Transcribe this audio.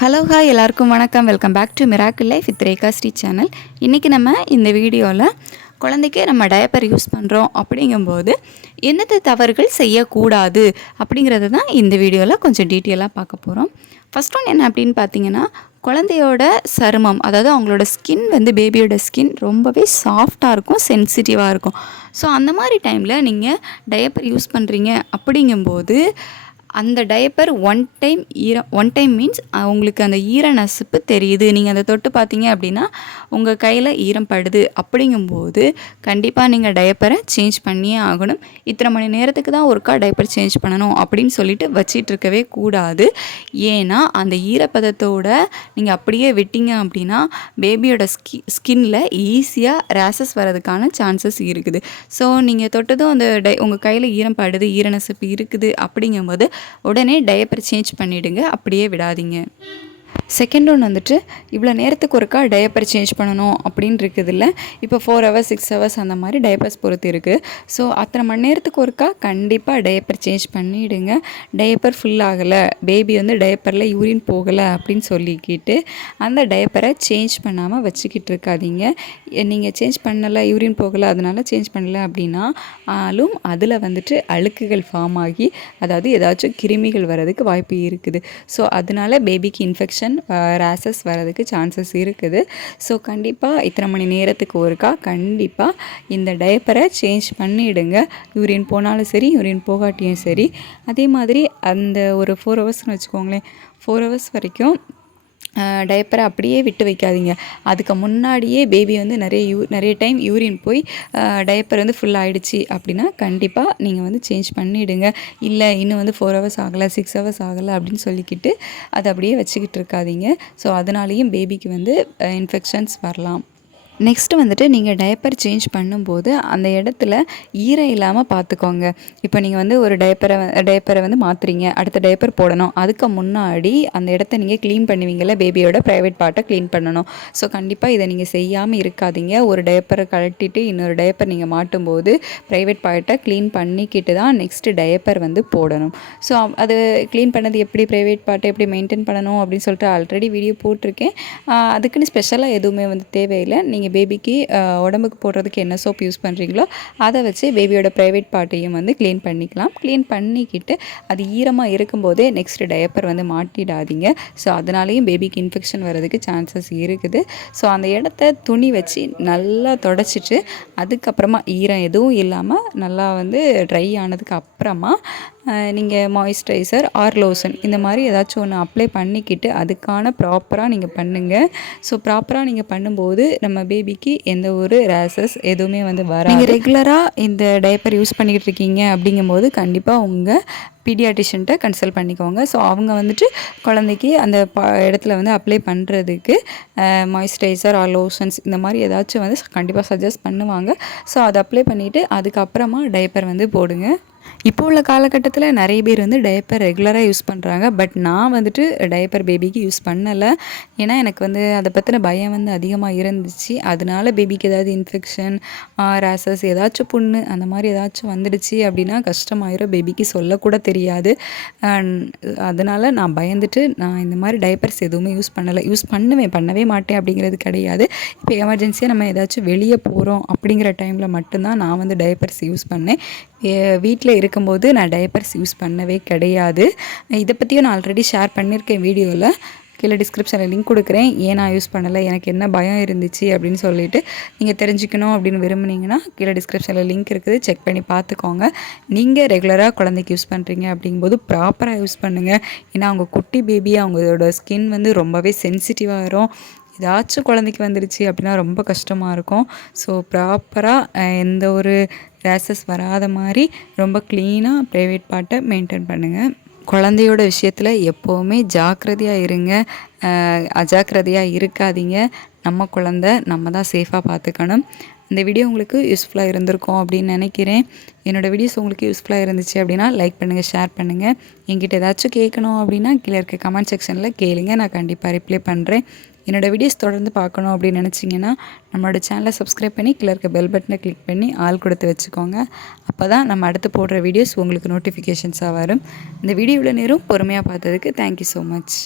Hello hi எல்லாருக்கும் வணக்கம். Welcome back to miracle life with Rekha Sri channel. இன்றைக்கி நம்ம இந்த வீடியோவில் குழந்தைக்கு நம்ம டயப்பர் யூஸ் பண்ணுறோம் அப்படிங்கும்போது என்னென்ன தவறுகள் செய்யக்கூடாது அப்படிங்கிறத தான் இந்த வீடியோவில் கொஞ்சம் டீட்டெயிலாக பார்க்க போகிறோம். ஃபஸ்ட் ஒன் என்ன அப்படின்னு பார்த்தீங்கன்னா, குழந்தையோட சருமம், அதாவது அவங்களோட ஸ்கின் வந்து பேபியோட ஸ்கின் ரொம்பவே சாஃப்டாக இருக்கும், சென்சிட்டிவாக இருக்கும். ஸோ அந்த மாதிரி டைமில் நீங்கள் டயப்பர் யூஸ் பண்ணுறீங்க அப்படிங்கும்போது அந்த டயப்பர் ஒன் டைம் மீன்ஸ் உங்களுக்கு அந்த ஈர நசுப்பு தெரியுது, நீங்கள் அதை தொட்டு பார்த்தீங்க அப்படின்னா உங்கள் கையில் ஈரம் படுது. அப்படிங்கும்போது கண்டிப்பாக நீங்கள் டயப்பரை சேஞ்ச் பண்ணியே ஆகணும். இத்தனை மணி நேரத்துக்கு தான் ஒருக்கா டயப்பர் சேஞ்ச் பண்ணணும் அப்படின்னு சொல்லிட்டு வச்சிட்டு இருக்கவே கூடாது. ஏன்னா அந்த ஈரப்பதத்தோட நீங்கள் அப்படியே விட்டீங்க அப்படின்னா பேபியோட ஸ்கின்னில் ஈஸியாக ரேஷஸ் வரதுக்கான சான்சஸ் இருக்குது. ஸோ நீங்கள் தொட்டதும் அந்த உங்கள் கையில் ஈரம் படுது, ஈர நசுப்பு இருக்குது அப்படிங்கும்போது உடனே டயப்பர் சேஞ்ச் பண்ணிவிடுங்க, அப்படியே விடாதீங்க. செகண்ட் ஒன் வந்துட்டு, இவ்வளோ நேரத்துக்கு ஒருக்கா டயப்பர் சேஞ்ச் பண்ணணும் அப்படின்னு இருக்குது இல்லை. இப்போ 4 hours 6 hours அந்த மாதிரி டயப்பர்ஸ் பொறுத்து இருக்குது. ஸோ அத்தனை மணி நேரத்துக்கு ஒருக்கா கண்டிப்பாக டயப்பர் சேஞ்ச் பண்ணிவிடுங்க. டயப்பர் ஃபுல் ஆகலை, பேபி வந்து டயப்பரில் யூரின் போகலை அப்படின்னு சொல்லிக்கிட்டு அந்த டயப்பரை சேஞ்ச் பண்ணாமல் வச்சுக்கிட்டு இருக்காதீங்க. நீங்கள் சேஞ்ச் பண்ணலை, யூரின் போகலை அதனால் சேஞ்ச் பண்ணலை அப்படின்னா அதில் வந்துட்டு அழுக்குகள் ஃபார்ம் ஆகி, அதாவது ஏதாச்சும் கிருமிகள் வர்றதுக்கு வாய்ப்பு இருக்குது. ஸோ அதனால் பேபிக்கு இன்ஃபெக்ஷன் ரேஷஸ் வரதுக்கு சான்சஸ் இருக்குது. ஸோ கண்டிப்பாக இத்தனை மணி நேரத்துக்கு ஒருக்கா கண்டிப்பாக இந்த டயப்பரை சேஞ்ச் பண்ணிவிடுங்க. யூரின் போனாலும் சரி, யூரின் போகாட்டியும் சரி. அதே மாதிரி அந்த ஒரு 4 hours வச்சுக்கோங்களேன், 4 hours வரைக்கும் டயப்பரை அப்படியே விட்டு வைக்காதீங்க. அதுக்கு முன்னாடியே பேபி வந்து நிறைய டைம் யூரின் போய் டயப்பர் வந்து ஃபுல் ஆகிடுச்சு அப்படின்னா கண்டிப்பாக நீங்கள் வந்து சேஞ்ச் பண்ணிவிடுங்க. இல்லை இன்னும் வந்து 4 hours ஆகலை, 6 hours ஆகலை அப்படின்னு சொல்லிக்கிட்டு அதை அப்படியே வச்சுக்கிட்டு இருக்காதீங்க. ஸோ அதனாலேயும் பேபிக்கு வந்து இன்ஃபெக்ஷன்ஸ் வரலாம். நெக்ஸ்ட்டு வந்துட்டு நீங்கள் டயப்பர் சேஞ்ச் பண்ணும்போது அந்த இடத்துல ஈரம் இல்லாமல் பார்த்துக்கோங்க. இப்போ நீங்கள் வந்து ஒரு டயப்பரை வந்து மாற்றுறீங்க, அடுத்த டயப்பர் போடணும். அதுக்கு முன்னாடி அந்த இடத்த நீங்கள் க்ளீன் பண்ணுவீங்கள்ல, பேபியோட ப்ரைவேட் பார்ட்டை க்ளீன் பண்ணணும். ஸோ கண்டிப்பாக இதை நீங்கள் செய்யாமல் இருக்காதீங்க. ஒரு டயப்பரை கழட்டிட்டு இன்னொரு டயப்பர் நீங்கள் மாட்டும்போது ப்ரைவேட் பார்ட்டை க்ளீன் பண்ணிக்கிட்டு தான் நெக்ஸ்ட்டு டயப்பர் வந்து போடணும். ஸோ அது க்ளீன் பண்ணது எப்படி, ப்ரைவேட் பார்ட்டை எப்படி மெயின்டைன் பண்ணணும் அப்படின்னு சொல்லிட்டு ஆல்ரெடி வீடியோ போட்டிருக்கேன். அதுக்குன்னு ஸ்பெஷலாக எதுவுமே வந்து தேவையில்லை. நீங்கள் பேபிக்கு உடம்புக்கு போடுறதுக்கு என்ன சோப் யூஸ் பண்ணுறீங்களோ அதை வச்சு பேபியோட ப்ரைவேட் பார்ட்டையும் வந்து க்ளீன் பண்ணிக்கலாம். க்ளீன் பண்ணிக்கிட்டு அது ஈரமாக இருக்கும்போதே நெக்ஸ்ட் டயப்பர் வந்து மாட்டிடாதீங்க. ஸோ அதனாலேயும் பேபிக்கு இன்ஃபெக்ஷன் வர்றதுக்கு சான்சஸ் இருக்குது. ஸோ அந்த இடத்த துணி வச்சு நல்லா தொடச்சிட்டு அதுக்கப்புறமா ஈரம் எதுவும் இல்லாமல் நல்லா வந்து ட்ரை ஆனதுக்கு அப்புறமா நீங்கள் மாய்ஸ்சரைசர் ஆர் லோஷன் இந்த மாதிரி ஏதாச்சும் ஒன்று அப்ளை பண்ணிக்கிட்டு அதுக்கான ப்ராப்பராக நீங்கள் பண்ணுங்கள். ஸோ ப்ராப்பராக நீங்கள் பண்ணும்போது நம்ம பேபிக்கு எந்த ஒரு ரேஷஸ் எதுவுமே வந்து வராது. நீங்கள் ரெகுலராக இந்த டயப்பர் யூஸ் பண்ணிக்கிட்டு இருக்கீங்க அப்படிங்கும்போது கண்டிப்பாக உங்கள் பீடியாட்ரிஷன்ட்ட கன்சல்ட் பண்ணிக்கோங்க. ஸோ அவங்க வந்துட்டு குழந்தைக்கு அந்த இடத்துல வந்து அப்ளை பண்ணுறதுக்கு மாய்ஸ்சரைசர் ஆர் லோஷன்ஸ் இந்த மாதிரி ஏதாச்சும் வந்து கண்டிப்பாக சஜஸ்ட் பண்ணுவாங்க. ஸோ அதை அப்ளை பண்ணிவிட்டு அதுக்கப்புறமா டயப்பர் வந்து போடுங்க. இப்போ உள்ள காலகட்டத்தில் நிறைய பேர் வந்து டயப்பர் ரெகுலராக யூஸ் பண்ணுறாங்க. பட் நான் வந்துட்டு டயப்பர் பேபிக்கு யூஸ் பண்ணலை. ஏன்னா எனக்கு வந்து அதை பற்றின பயம் வந்து அதிகமாக இருந்துச்சு. அதனால பேபிக்கு ஏதாவது இன்ஃபெக்ஷன், ரேஷஸ், ஏதாச்சும் புண்ணு அந்த மாதிரி ஏதாச்சும் வந்துடுச்சு அப்படின்னா கஷ்டமாயிரும், பேபிக்கு சொல்லக்கூட தெரியாது. அதனால் நான் பயந்துட்டு நான் இந்த மாதிரி டயப்பர்ஸ் எதுவுமே யூஸ் பண்ணவே மாட்டேன் அப்படிங்கிறது கிடையாது. இப்போ எமர்ஜென்சியாக நம்ம ஏதாச்சும் வெளியே போகிறோம் அப்படிங்கிற டைமில் மட்டும்தான் நான் வந்து டயப்பர்ஸ் யூஸ் பண்ணேன். வீட்டில் இருக்கும்போது நான் டயப்பர்ஸ் யூஸ் பண்ணவே கிடையாது. இதை பற்றியும் நான் ஆல்ரெடி ஷேர் பண்ணியிருக்கேன் வீடியோவில். கீழே டிஸ்கிரிப்ஷனில் லிங்க் கொடுக்குறேன். ஏன் நான் யூஸ் பண்ணலை, எனக்கு என்ன பயம் இருந்துச்சு அப்படின்னு சொல்லிட்டு நீங்கள் தெரிஞ்சுக்கணும் அப்படின்னு விரும்புனீங்கன்னா கீழே டிஸ்கிரிப்ஷனில் லிங்க் இருக்குது, செக் பண்ணி பார்த்துக்கோங்க. நீங்கள் ரெகுலராக குழந்தைக்கு யூஸ் பண்ணுறீங்க அப்படிங்கும்போது ப்ராப்பராக யூஸ் பண்ணுங்கள். ஏன்னா அவங்க குட்டி பேபி, அவங்களோட ஸ்கின் வந்து ரொம்பவே சென்சிட்டிவாகிடும். ஏதாச்சும் குழந்தைக்கு வந்துடுச்சு அப்படின்னா ரொம்ப கஷ்டமாக இருக்கும். ஸோ ப்ராப்பராக எந்த ஒரு ரேஷஸ் வராத மாதிரி ரொம்ப க்ளீனாக ப்ரைவேட் பார்ட்டை மெயின்டைன் பண்ணுங்கள். குழந்தையோட விஷயத்தில் எப்போவுமே ஜாக்கிரதையாக இருங்க, அஜாக்கிரதையாக இருக்காதீங்க. நம்ம குழந்தை நம்ம தான் சேஃபாக பார்த்துக்கணும். இந்த வீடியோ உங்களுக்கு யூஸ்ஃபுல்லாக இருந்திருக்கும் அப்படின்னு நினைக்கிறேன். என்னோடய வீடியோஸ் உங்களுக்கு யூஸ்ஃபுல்லாக இருந்துச்சு அப்படின்னா லைக் பண்ணுங்கள், ஷேர் பண்ணுங்கள். என்கிட்ட ஏதாச்சும் கேட்கணும் அப்படின்னா கீழே இருக்க கமெண்ட் செக்ஷனில் கேளுங்க, நான் கண்டிப்பாக ரிப்ளை பண்ணுறேன். என்னோடய வீடியோஸ் தொடர்ந்து பார்க்கணும் அப்படின்னு நினச்சிங்கன்னா நம்மளோட சேனலை சப்ஸ்கிரைப் பண்ணி கீழே இருக்க பெல் பட்டனை கிளிக் பண்ணி ஆல் கொடுத்து வச்சுக்கோங்க. அப்போ தான் நம்ம அடுத்து போடுற வீடியோஸ் உங்களுக்கு நோட்டிஃபிகேஷன்ஸாக வரும். இந்த வீடியோ இவ்வளோ நேரம் பொறுமையாக பார்த்ததுக்கு தேங்க்யூ ஸோ மச்.